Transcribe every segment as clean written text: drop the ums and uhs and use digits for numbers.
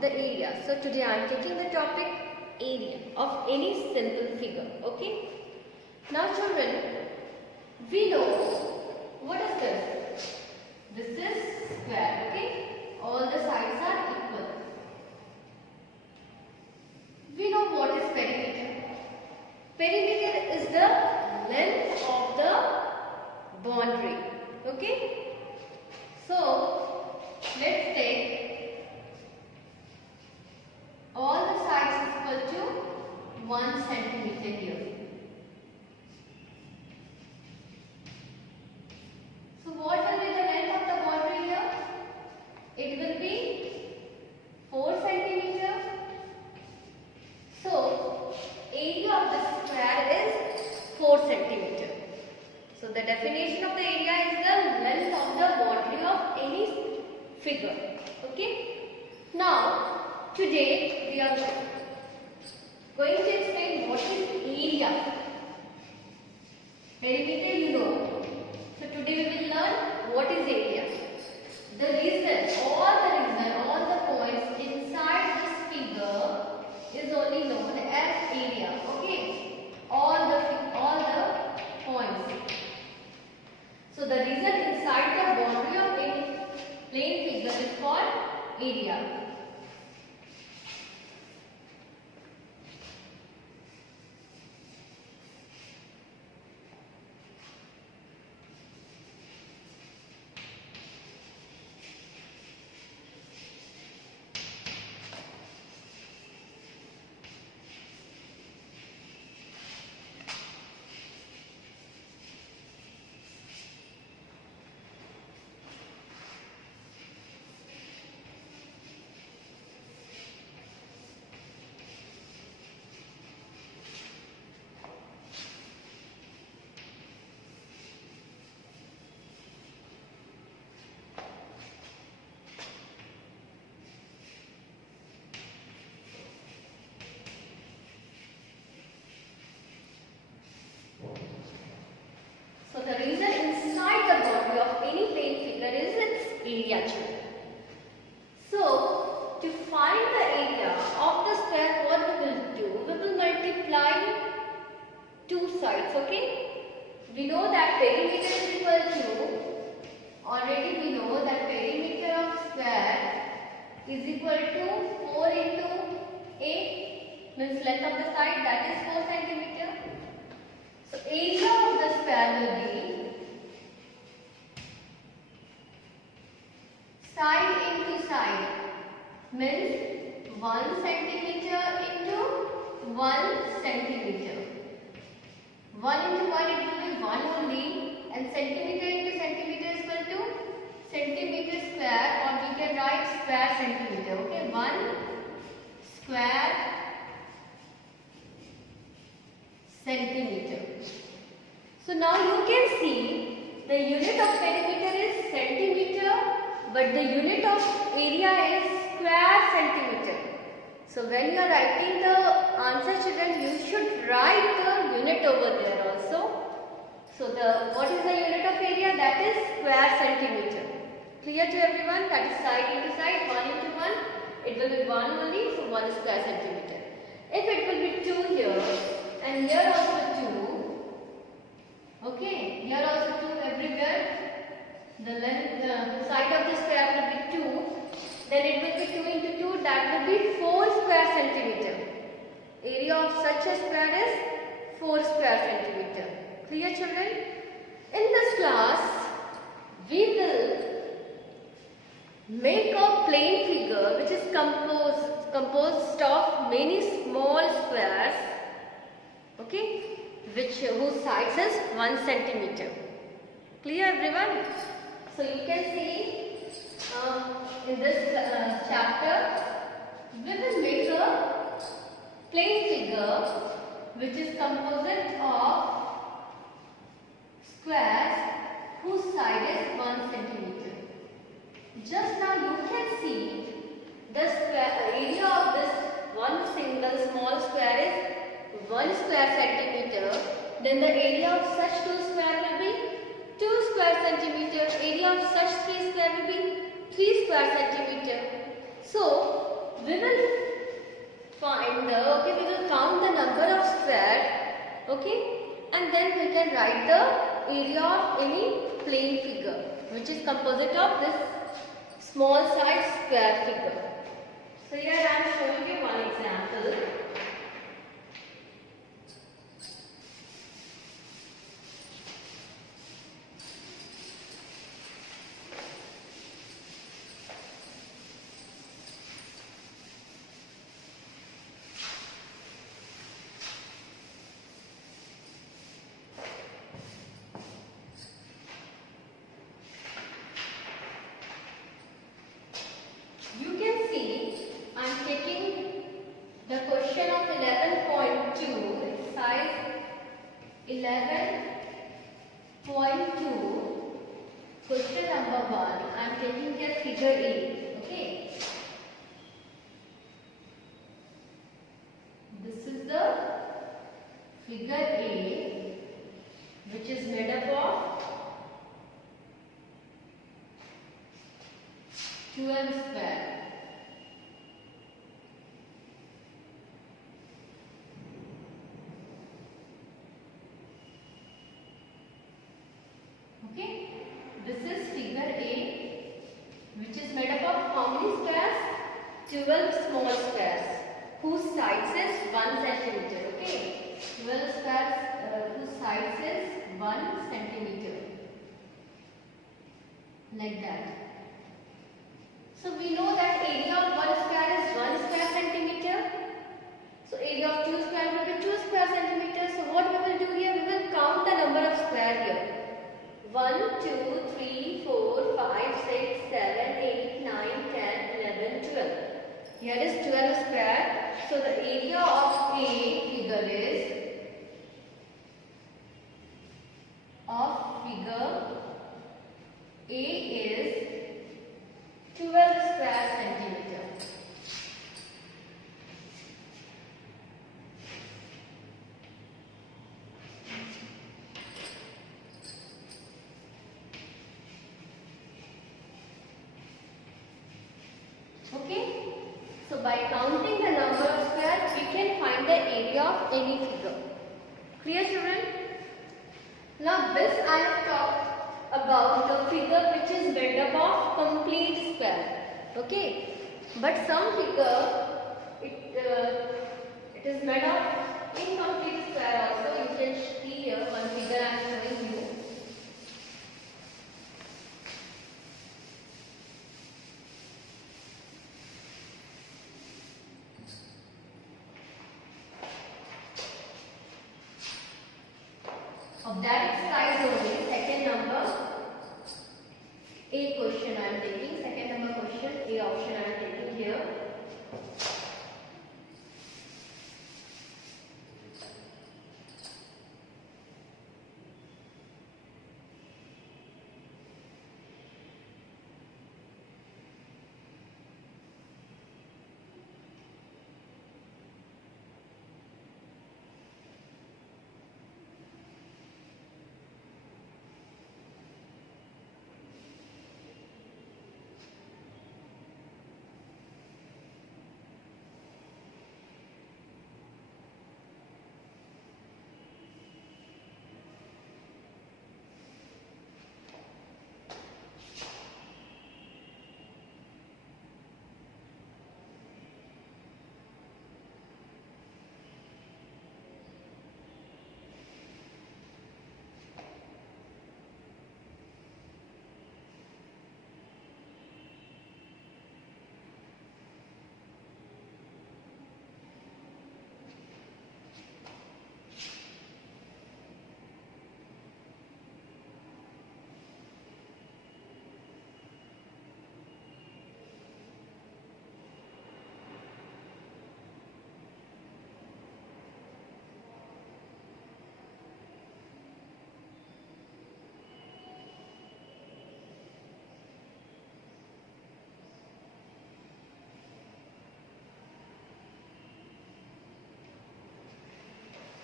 the area. So today I am taking the topic area of any simple figure. Okay. Now children, we know what is this? This is square. Okay. All the sides are equal. We know what is perimeter. Perimeter is the length of the boundary. Okay. So let's take all the sides equal to 1 centimeter here. So what will be the length of the boundary here? It will be 4 centimeter. So area of the square is 4 centimeter. So the definition of the area is the length of the boundary of any figure. Okay. Now today we are going to explain what is area. Perimeter you know. So today we will learn what is area. The reason, all the points inside this figure is only known as area. Okay. All the points. So the reason inside the boundary of any plane figure is called area. So the reason inside the boundary of any plane figure is its area. So to find the area of the square, what we will do? We will multiply two sides. Okay. We know that perimeter is equal to, already we know that perimeter of square is equal to 4 into 8, means length of the side, that is 4 centimeter. So area of the square will be side into side, means 1 centimeter into 1 centimeter. 1 into 1 it will be 1 only, and centimeter into centimeter is equal to centimeter square, or we can write square centimeter. Okay, 1 square centimeter. So now you can see the unit of perimeter is centimeter, but the unit of area is square centimeter. So when you are writing the answer, children, you should write the unit over there also. So what is the unit of area? That is square centimeter. Clear to everyone? That is side into side, 1 into 1. It will be 1 only, so 1 square centimeter. If it will be 2 here, and here also 2, okay, here also 2 everywhere, the side of the square will be 2, then it will be 2 into 2, that will be 4 square centimeter. Area of such a square is 4 square centimeter. Clear children? In this class, we will make a plane figure which is composed of many small squares, okay, whose size is 1 centimeter. Clear everyone? So you can see in this chapter we will make a plane figure which is composite of squares whose side is 1 centimeter. Just now you can see the area of this one single small square is 1 square centimeter. Then the area of such two square will be 2 square centimeter. Area of such 3 square will be 3 square centimeter. So we okay, we will count the number of square, okay, and then we can write the area of any plane figure, which is composite of this small size square figure. So here I am showing you one example. You can see I am taking the question of 11.2, size 11.2, question number 1. I am taking here figure A. Okay. This is the figure A, which is made up of 12 square. Okay, this is figure A, which is made up of how many squares? 12 small squares whose size is 1 centimeter. Okay, 12 squares whose size is 1 centimeter. Like that. So we know that area of 1 square is 1 square centimeter. So area of 2 square will be 2 square centimeters. So what we will do here? We will count the number of square here. 1, 2, 3, 4, 5, 6, 7, 8, 9, 10, 11, 12. Here is 12 square. So the area of A figure is A is 12 square centimeter. Okay, so by counting the number of squares, we can find the area of any figure. Clear, children? Now this I have talked about the figure which is made up of complete square. Okay, but some figure it is made of incomplete square also. You can see here one figure I am showing you. Of that size only, second number A question I am taking, second number question A option I am taking here.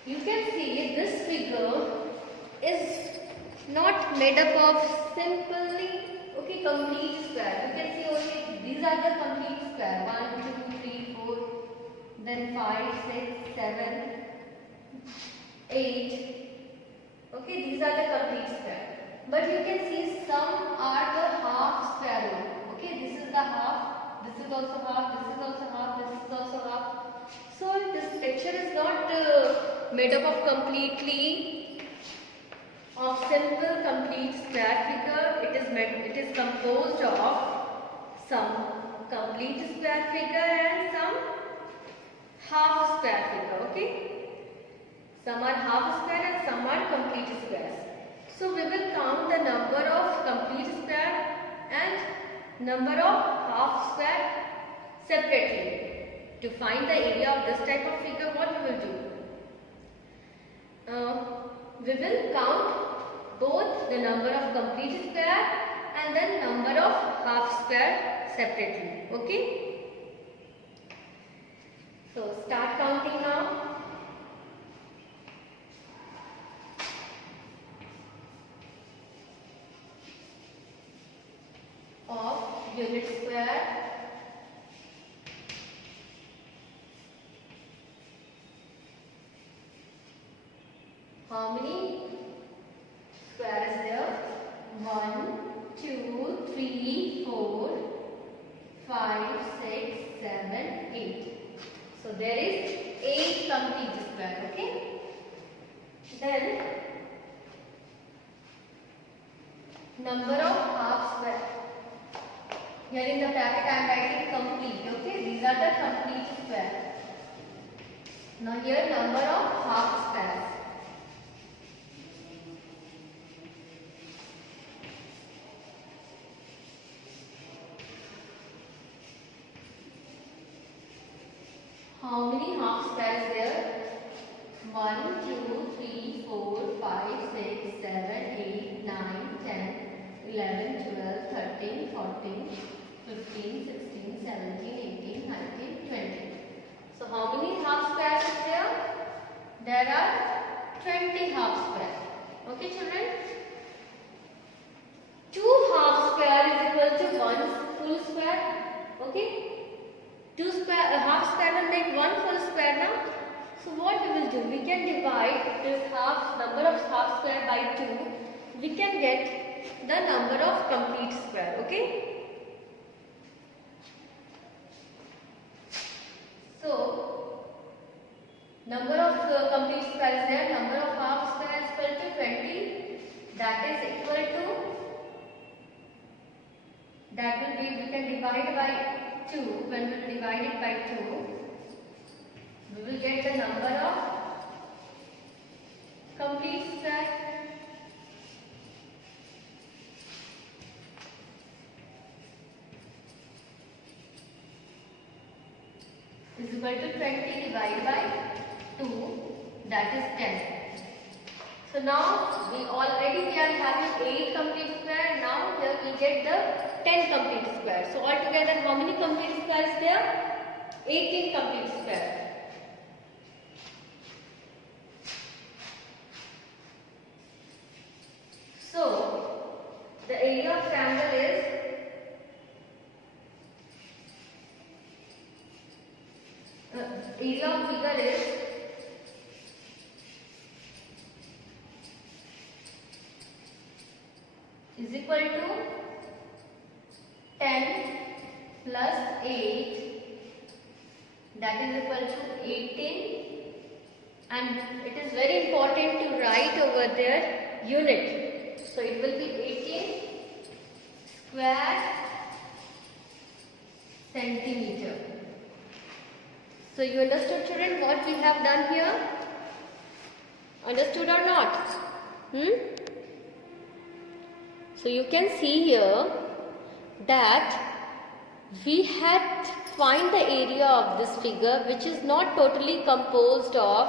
You can see this figure is not made up of simply complete square. You can see only these are the complete square. 1, 2, 3, 4, then 5, 5, 6, 7, 8. Okay, these are the complete square. But you can see some are the half square only. Okay, this is the half, this is also half, this is also half, this is also half. So this picture is not made up of completely of simple complete square figure. It is composed of some complete square figure and some half square figure. Okay, some are half square and some are complete squares. So we will count the number of complete square and number of half square separately. To find the area of this type of figure, what we will do? We will count both the number of complete square and then number of half square separately. Okay? So start counting now. Of unit square, how many square is there? 1, 2, 3, 4, 5, 6, 7, 8. So there is 8 complete square. Okay. Then number of half square. Here in the bracket I am writing complete. Okay, these are the complete square. Now here number of half squares. How many half squares is there? 1, 2, 3, 4, 5, 6, 7, 8, 9, 10, 11, 12, 13, 14, 15, 16, 17, 18, 19, 20. So how many half squares is there? There are 20 half squares. Okay children? 2 half square is equal to 1 full square. Okay? Half square will make 1 full square now. So what we will do? We can divide this number of half square by 2. We can get the number of complete square. Okay? So number of complete square is there. Number of half square is equal to 20. That is equal to, that will be, we can divide by 2. When we divide it by 2, we will get the number of complete square. Is equal to 20 divided by 2, that is 10. So now we are having 8 complete square. Now here we get the 10 complete square. So altogether how many complete square is there? 18 complete square. So the area of triangle is area of figure is equal to 10 plus 8, that is equal to 18, and it is very important to write over there unit. So it will be 18 square centimeter. So you understood children what we have done here? Understood or not? So you can see here that we had find the area of this figure which is not totally composed of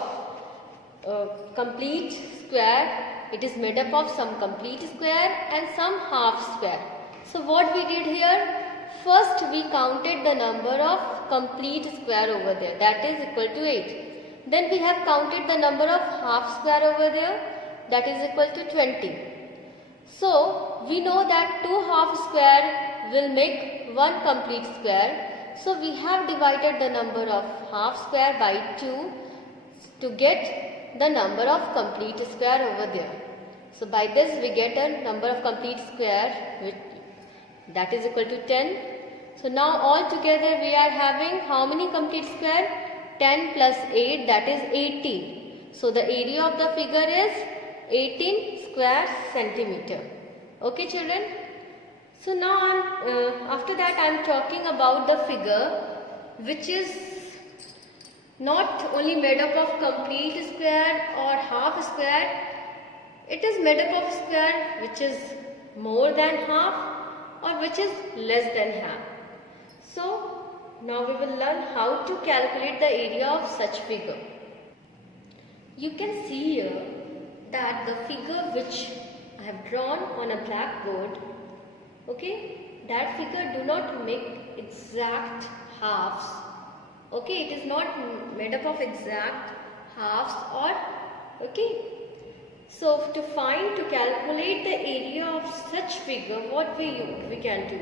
complete square. It is made up of some complete square and some half square. So what we did here? First we counted the number of complete square over there, that is equal to 8. Then we have counted the number of half square over there, that is equal to 20. So we know that 2 half square will make 1 complete square. So we have divided the number of half square by 2 to get the number of complete square over there. So by this we get a number of complete square that is equal to 10. So now all together we are having how many complete square? 10 plus 8, that is 18. So the area of the figure is 18 square centimeter. Okay children? So now after that I am talking about the figure which is not only made up of complete square or half square. It is made up of square which is more than half or which is less than half. So now we will learn how to calculate the area of such figure. You can see here that the figure which I have drawn on a blackboard, okay, that figure do not make exact halves. Okay, it is not made up of exact halves or okay. So to calculate the area of such figure, what we can do?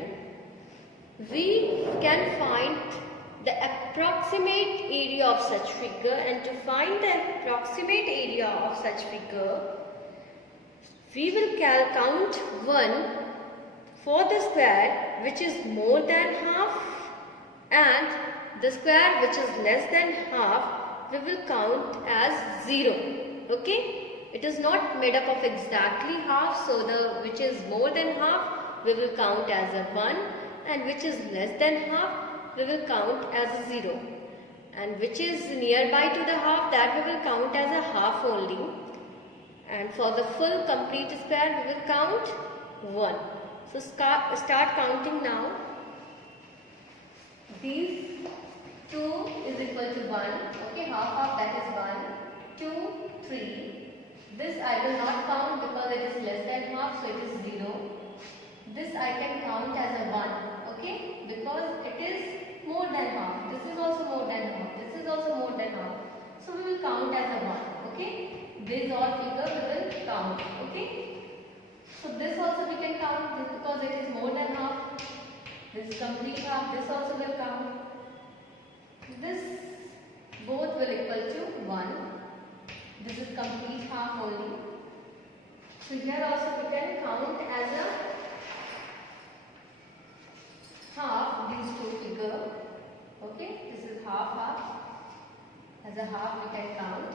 We can find the approximate area of such figure, and to find the approximate area of such figure, we will count 1 for the square which is more than half, and the square which is less than half we will count as 0. Okay, it is not made up of exactly half, so the which is more than half we will count as a 1, and which is less than half we will count as a 0, and which is nearby to the half, that we will count as a half only, and for the full complete square we will count 1. So start counting now. These 2 is equal to 1, okay, half that is 1, 2, 3. This I will not count because it is less than half, so it is 0. This I can count as a 1, okay, because it is more than half. This is also more than half. This is also more than half. So we will count as a 1, okay. This all figure we will count, okay. So this also we can count this because it is more than half. This complete half, this also will count. This both will equal to 1. This is complete half only. So here also we can count as a half these two figure. Okay, this is half. As a half we can count.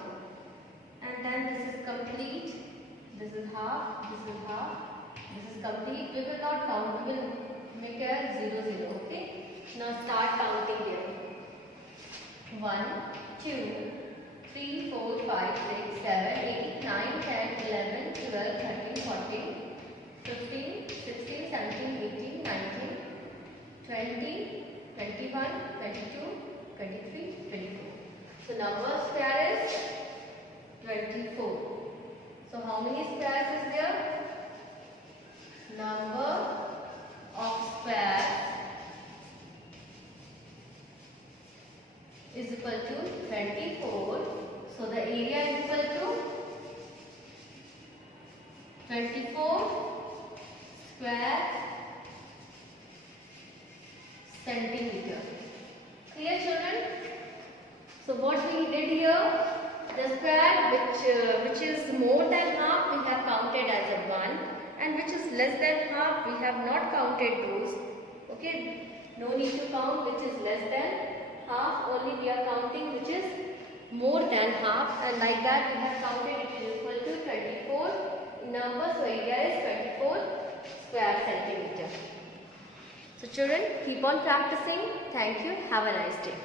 And then this is complete. This is half, this is half, this is complete. We will not count, we will make a 0, 0, okay. Now start counting here. 1, 2, 3, 4, 5, 6, 7, 8, 9, 10, 11, 12, 13, 14, 15, 16, 17, 18, 19, 20, 21, 22, 23, 24. So number of square is 24. So how many squares is there? Number of squares is equal to 24. So the area is equal to 24 square centimeter. Clear children? So what we did here, the square which is more than half we have counted as a 1, and which is less than half we have not counted those. Okay, no need to count which is less than half, only we are counting which is more than half, and like that we have counted it is equal to 24 number, so area is 24 square centimeter. So children, keep on practicing. Thank you. Have a nice day.